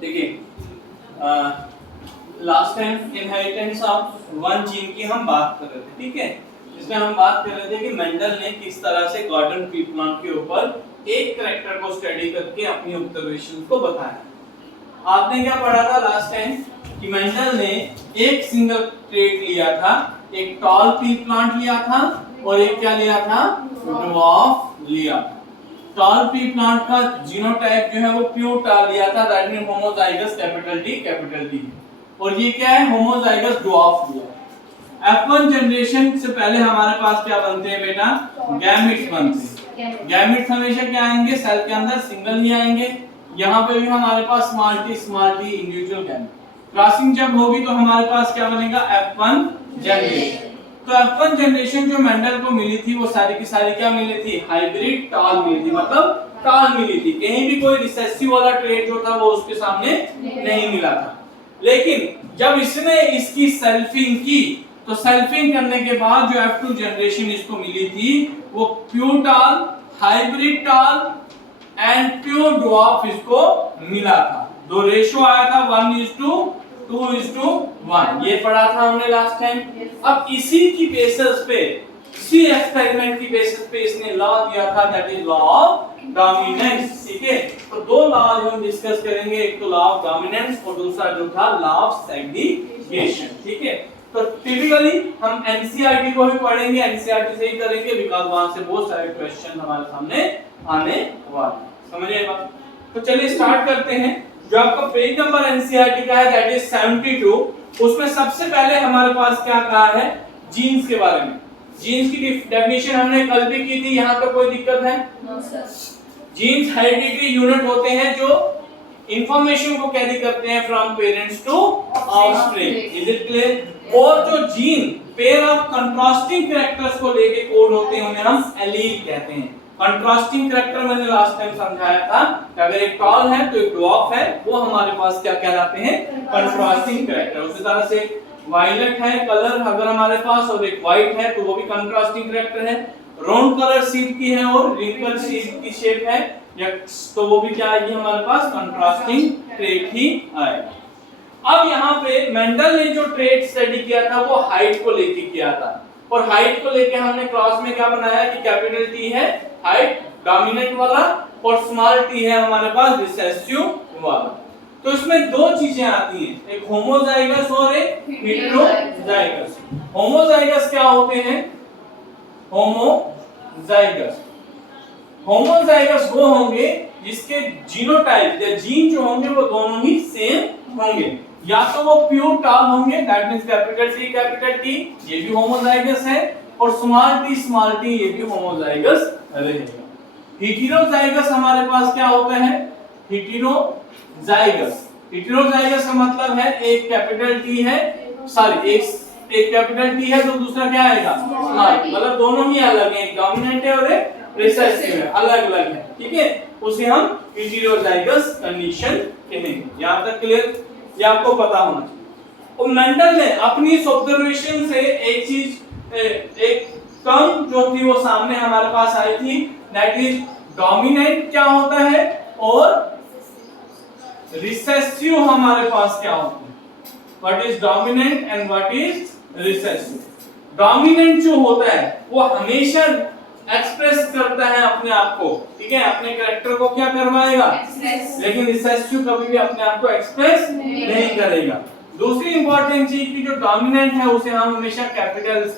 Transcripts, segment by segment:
देखिए last time inheritance of one gene की हम बात कर रहे थे, ठीक है। इसमें हम बात कर रहे थे कि मेंडल ने किस तरह से गॉर्डन ट्री प्लांट के ऊपर एक कैरेक्टर को स्टडी करके अपनी ऑब्जर्वेशन को बताया। आपने क्या पढ़ा था लास्ट टाइम कि मेंडल ने एक सिंगल ट्रेट लिया था, एक टॉल ट्री प्लांट लिया था और एक क्या लिया था, ड्वार्फ लिया था। टॉल ट्री प्लांट का जीनोटाइप जो है वो प्योर टॉल लिया था, that mean homozygous capital T, और ये क्या है, होमोजाइगस ड्वार्फ लिया। F1 जनरेशन से पहले हमारे पास क्या बनते हैं बेटा, गैमेट्स बनते हैं। गैमेट्स हमेशा क्या आएंगे, सेल के अंदर सिंगल ही आएंगे। यहाँ पे भी हमारे पास small t individual gamete. Crossing जब होगी तो हमारे पास क्या बनेगा, F1 जनरेशन। तो F1 जनरेशन जो मेंडल को मिली थी वो सारी की सारी क्या मिली थी, हाइब्रिड टॉल मिली थी, मतलब टॉल मिली थी। कहीं भी कोई रिसेसिव वाला ट्रेट जो था वो उसके सामने नहीं मिला था। लेकिन जब इसने इसकी सेल्फिंग की तो सेल्फिंग करने के बाद जो F2 जनरेशन इसको मिली थी वो pure tall, hybrid tall and pure dwarf इसको मिला था। दो रेशो आया था 1:2:1, ये पढ़ा था हमने लास्ट टाइम। अब इसी की बेसिस पे, इसी एक्सपेरिमेंट की बेसिस पे इसने लॉ दिया था, that is law of dominance, ठीक है। तो दो लॉ हम डिस्कस करेंगे, एक तो लॉ ऑफ डोमिनेंस और दूसरा जो था लॉ ऑफ सेग्रीगेशन, ठीक है। तो टिपिकली हम एनसीईआरटी को भी पढ़ेंगे, एनसीईआरटी से ही करेंगे, बिकॉज़ वहां से बहुत सारे क्वेश्चन हमारे सामने आने वाले हैं, समझ आए बात। तो चलिए स्टार्ट करते हैं। जो आपका पेज नंबर एनसीईआरटी का है दैट इज 72, उसमें सबसे पहले हमारे पास क्या कहा है, जीन्स के बारे में। जीन्स की डेफिनेशन हमने कल भी की थी, यहाँ तो कोई दिक्कत है? No sir. Genes hereditary unit होते हैं जो इंफॉर्मेशन को कैरी करते हैं from parents to offspring, is it clear? और जो gene pair of contrasting characters को लेके कोड होते हैं उन्हें हम एलील कहते हैं। कंट्रास्टिंग कैरेक्टर मैंने लास्ट टाइम समझाया था कि अगर एक टॉल है तो एक ड्वार्फ है, वो हमारे पास क्या कहलाते हैं, कंट्रास्टिंग कैरेक्टर। उसी तरह से वायलेट है कलर अगर हमारे पास और एक व्हाइट है तो वो भी कंट्रास्टिंग कैरेक्टर है। राउंड कलर सीड की है और रिंकल सीड की शेप है या तो वो भी क्या आएगी हमारे पास, कंट्रास्टिंग ट्रेट ही आएगा। अब यहाँ पे मेंडल ने जो ट्रेट स्टडी किया था वो हाइट को लेके किया था, और हाइट को लेके हमने क्रॉस में क्या बनाया कि कैपिटल टी है हाइट डोमिनेंट वाला और स्मॉल टी है हमारे पास रिसेसिव वाला। तो इसमें दो चीजें आती हैं, एक होमोजाइगस और एक हेटेरोजाइगस। होमोजाइगस क्या होते हैं, होमोजाइगस वो होंगे जिसके जीनोटाइप या जीन जो होंगे वो दोनों ही सेम होंगे। या तो वो प्योर टॉल होंगे, दैट मींस कैपिटल टी, ये भी होमोजाइगस है, और स्मॉल टी ये भी होमोजाइगस रहेगा। हेटेरोजाइगस हमारे पास क्या होता है, हेटेरोजाइगस का मतलब है एक कैपिटल टी है, सॉरी एक कैपिटल टी है तो दूसरा क्या आएगा, स्मॉल, मतलब दोनों ही अलग हैं, एक डोमिनेंट है और एक रिसेसिव है, अलग अलग है, ठीक है। उसे हम हेटेरोजाइगस कंडीशन कहेंगे। यहां तक क्लियर, ये आपको पता होना चाहिए। और मेंडल ने अपनी ऑब्जर्वेशन से एक चीज, एक टर्म जो थी वो सामने हमारे पास आई थी, दैट इज डोमिनेंट क्या होता है और रिसेसिव हमारे पास क्या होता है, what is dominant and what is recessive. Dominant जो होता है वो हमेशा एक्सप्रेस करता है अपने आप को, ठीक है, अपने कैरेक्टर को क्या करवाएगा, लेकिन रिसेसिव कभी भी अपने आप को एक्सप्रेस नहीं करेगा। दूसरी इंपॉर्टेंट चीज की जो डोमिनेंट है उसे हम हमेशा कैपिटल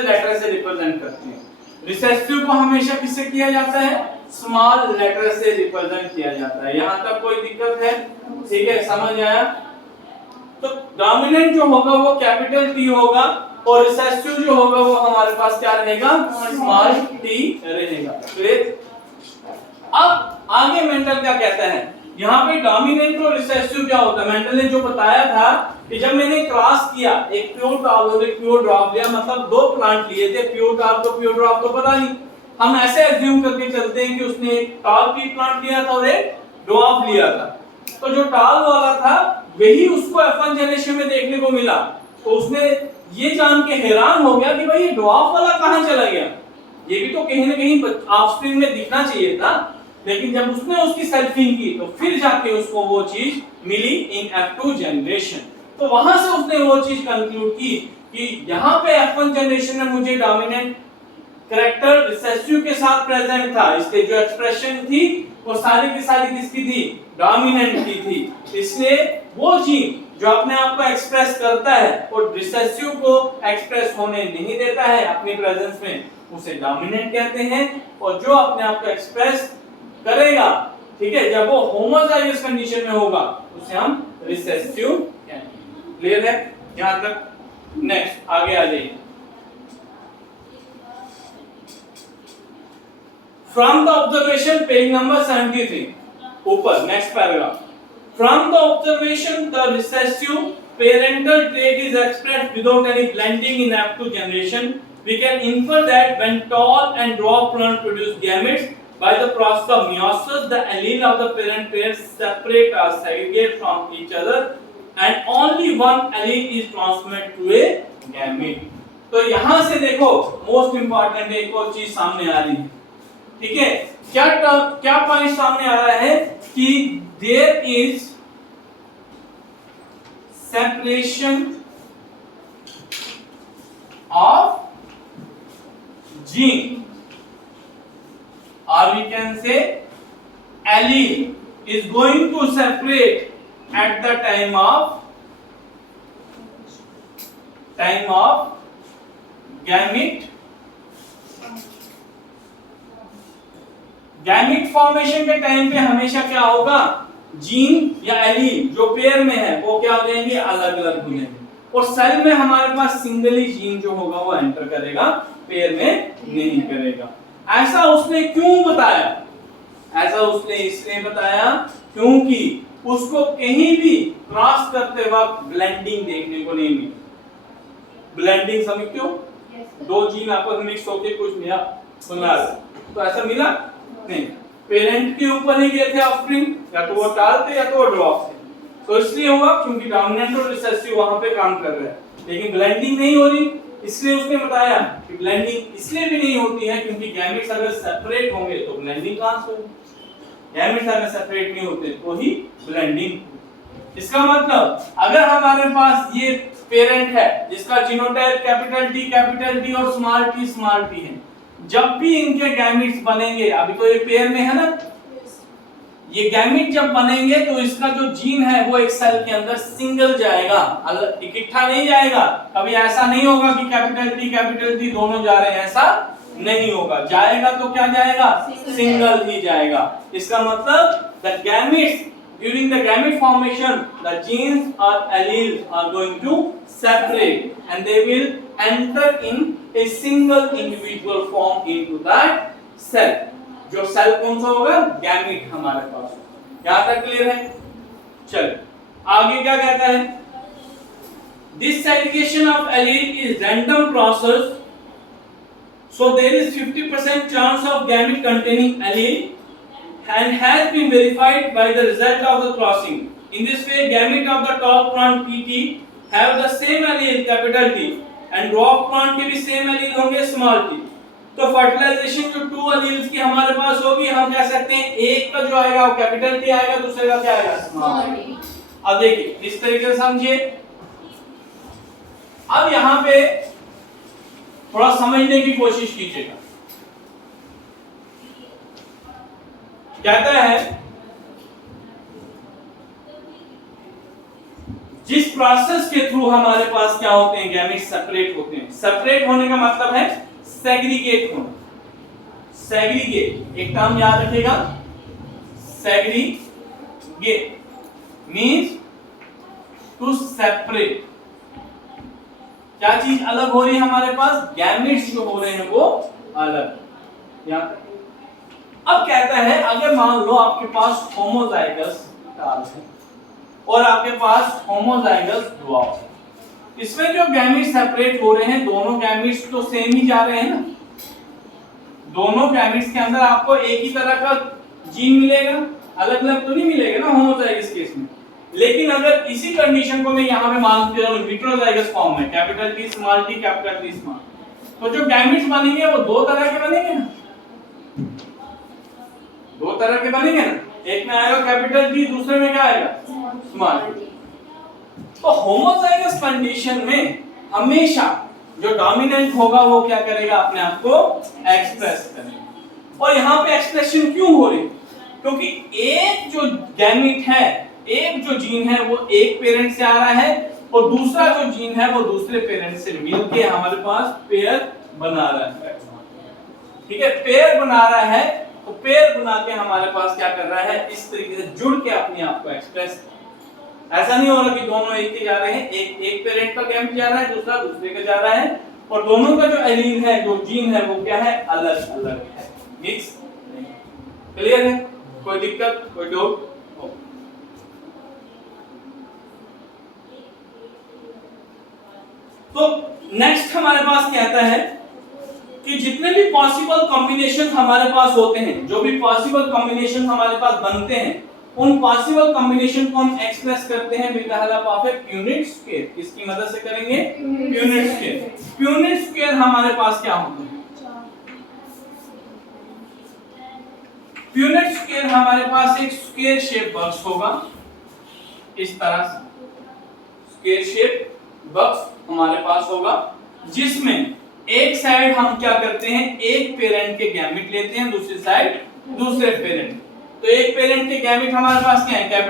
लेटर से रिप्रेजेंट करते हैं। रिसेसिव को हमेशा किससे किया जाता है, स्मॉल लेटर से रिप्रेजेंट किया जाता है। यहां तक कोई दिक्कत है, ठीक है, समझ आया? तो डोमिनेंट जो होगा वो कैपिटल टी होगा और रिसेसिव जो होगा वो हमारे पास क्या रहेगा, स्मॉल टी रहेगा। क्लियर? अब आगे मेंडल क्या कहता है, यहाँ पे डोमिनेंट और रिसेसिव क्या होता है, मेंडल ने जो बताया था कि जब मैंने क्रॉस किया, एक प्योर टॉल और एक प्योर ड्वार्फ लिया, मतलब दो प्लांट लिए थे, प्योर टॉल को प्योर ड्वार्फ को पता नहीं, हम ऐसे अज्यूम करके चलते हैं कि उसने एक टॉल पी प्लांट लिया था और एक ड्वार्फ लिया था। तो जो टॉल वाला था वही उसको F1 जनरेशन में देखने को मिला, तो उसने ये जान के हैरान हो गया कि भाई ये ड्वार्फ वाला कहां चला गया, ये भी तो कहीं ना कहीं ऑफस्प्रिंग में दिखना चाहिए था। लेकिन जब उसने उसकी सेल्फिंग की तो फिर जाके उसको वो चीज मिली इन F2 जनरेशन। तो वहां से उसने वो चीज कंक्लूड की कि यहाँ पे F1 जनरेशन में मुझे डोमिनेंट कैरेक्टर रिसेसिव के साथ प्रेजेंट था, इसलिए जो एक्सप्रेशन थी वो सारी की सारी किसकी थी, डोमिनेंट की थी। इसलिए वो जीन जो अपने आप को एक्सप्रेस करता है और रिसेसिव को एक्सप्रेस होने नहीं देता है अपनी प्रेजेंस में, उसे डोमिनेंट कहते हैं। और जो अपने आप को एक्सप्रेस करेगा, ठीक है, जब वो होमोजाइगस कंडीशन में होगा, उसे हम रिसेसिव कहते हैं। क्लियर है यहां तक? नेक्स्ट आगे आ जाइए। From the observation, page number 73 ऊपर next paragraph. From the observation, the recessive parental trait is expressed without any blending in F2 generation. We can infer that when tall and dwarf plant produce gametes by the process of meiosis, the allele of the parent pairs separate or segregate from each other, and only one allele is transmitted to a gamete. तो यहाँ से देखो most important एक और चीज सामने आ रही है, ठीक है। क्या पॉइंट सामने आ रहा है कि there is separation of gene, or we can say allele is going to separate at the time of gamete formation के टाइम पे हमेशा क्या होगा, जीन या एलील जो पेयर में है वो क्या हो जाएंगे, अलग अलग हो जाएंगे। और सेल में हमारे पास सिंगल ही जीन जो होगा वो एंटर करेगा, पेयर में नहीं करेगा। ऐसा उसने क्यों बताया? ऐसा उसने इसलिए बताया क्योंकि उसको कहीं भी क्रॉस करते वक्त ब्लेंडिंग देखने को नहीं मिली। ब्लेंडिंग समझते हो? दो जीन आपस में मिक्स होकर कुछ नया बना रहे, तो ऐसा मिला नहीं। पेरेंट के ऊपर ही गए थे ऑफस्प्रिंग, या तो वो टाल थे या तो वो ड्रॉप थे। तो इसलिए हुआ क्योंकि डोमिनेंट और रिसेसिव वहां पे काम कर रहे हैं, लेकिन ब्लेंडिंग नहीं हो रही। इसलिए उसने बताया कि ब्लेंडिंग इसलिए भी नहीं होती है क्योंकि गैमेट्स अगर सेपरेट होंगे तो ब्लेंडिंग कहां से होगी, गैमेट्स अगर सेपरेट नहीं होते तो ही ब्लेंडिंग। इसका मतलब अगर हमारे पास ये पेरेंट है जिसका जीनोटाइप कैपिटल टी और स्मॉल टी है, जब भी इनके गैमेट्स बनेंगे, अभी तो ये पेयर में है ना, ये गैमेट जब बनेंगे तो इसका जो जीन है वो एक सेल के अंदर सिंगल जाएगा, इकट्ठा नहीं जाएगा। कभी ऐसा नहीं होगा कि कैपिटल टी दोनों जा रहे हैं, ऐसा नहीं होगा। जाएगा तो क्या जाएगा, सिंगल ही जाएगा। इसका मतलब the gametes during the gamete formation the genes or alleles are going to separate and they will enter in a single individual form into that cell। जो सेल कौन सा होगा, गैमेट हमारे पास। यहां तक क्लियर है? चल आगे क्या कहता है, this segregation of allele is random process, so there is 50% chance of gamete containing allele and has been verified by the result of the crossing. In this way, gamete of the top plant Pt have the same allele capital T and dwarf plant के भी same allele होंगे small t। तो fertilisation जो to alleles की हमारे पास होगी, हम कह सकते हैं एक का जो आएगा वो कैपिटल टी आएगा, दूसरे का क्या आएगा, स्मॉल टी। अब देखिए इस तरीके से समझिए। अब यहाँ पे थोड़ा समझने की कोशिश कीजिएगा। कहता है जिस प्रोसेस के थ्रू हमारे पास क्या होते हैं, गैमेट्स सेपरेट होते हैं। सेपरेट होने का मतलब है सेग्रीगेट होना। सेग्रीगेट एक टर्म याद रखिएगा, सेग्रीगेट मींस टू सेपरेट। क्या चीज अलग हो रही है हमारे पास, गैमेट्स जो हो रहे हैं वो अलग। यहां अब कहता है अगर मान लो आपके पास होमोजाइगस टाल है और आपके पास होमोजाइगस ड्वार्फ, इसमें जो गैमेट्स सेपरेट हो रहे हैं दोनों गैमेट्स तो सेम ही जा रहे हैं ना, दोनों गैमेट्स के अंदर आपको एक ही तरह का जीन मिलेगा, अलग अलग तो नहीं मिलेगा ना होमोजाइगस केस में। लेकिन अगर इसी कंडीशन को मैं यहाँ पे मानते हूँ हेटेरोजाइगस फॉर्म में, capital T small T capital T small, तो जो गैमेट्स बनेंगे वो दो तरह के बनेंगे ना। दो तरह के बनेंगे ना, एक में आएगा कैपिटल डी, दूसरे में क्या आएगा स्मॉल डी। तो होमोजाइगस कंडीशन में हमेशा जो डोमिनेंट होगा वो क्या करेगा, अपने आप को एक्सप्रेस करेगा। और यहाँ पे एक्सप्रेशन क्यों हो रही, क्योंकि एक जो गैमीट है, एक जो जीन है वो एक पेरेंट से आ रहा है और दूसरा जो जीन है वो दूसरे पेरेंट से मिलके हमारे पास पेयर बना रहा है। ठीक है, पेयर बना रहा है, तो पेयर बना के हमारे पास क्या कर रहा है, इस तरीके से जुड़ के अपने आप को एक्सप्रेस। ऐसा नहीं हो रहा कि दोनों एक के जा रहे हैं, एक पेरेंट का गैमेट जा रहा है, दूसरा दूसरे का जा रहा है, और दोनों का जो एलील है, जो जीन है, वो क्या है, अलग अलग है, मिक्स। क्लियर है? कोई दिक्कत, कोई डाउट? तो नेक्स्ट हमारे पास क्या आता है कि जितने भी पॉसिबल कॉम्बिनेशन हमारे पास होते हैं, जो भी पॉसिबल कॉम्बिनेशन हमारे पास बनते हैं, उन पॉसिबल कॉम्बिनेशन को हम एक्सप्रेस करते हैं with the help of a Punnett square. किसकी मदद से करेंगे? प्यूनिट स्क्वायर। प्यूनिट स्क्वायर हमारे पास क्या होता है? प्यूनिट स्क्वायर हमारे पास एक स्क्वायर शेप बॉक्स होगा, इस तरह से स्क्वायर शेप बॉक्स हमारे पास होगा, जिसमें एक साइड हम क्या करते हैं, एक पेरेंट के गैमेट लेते हैं, दूसरी साइड दूसरे पेरेंट। तो एक पेरेंट के गैमेट हमारे पास क्या है,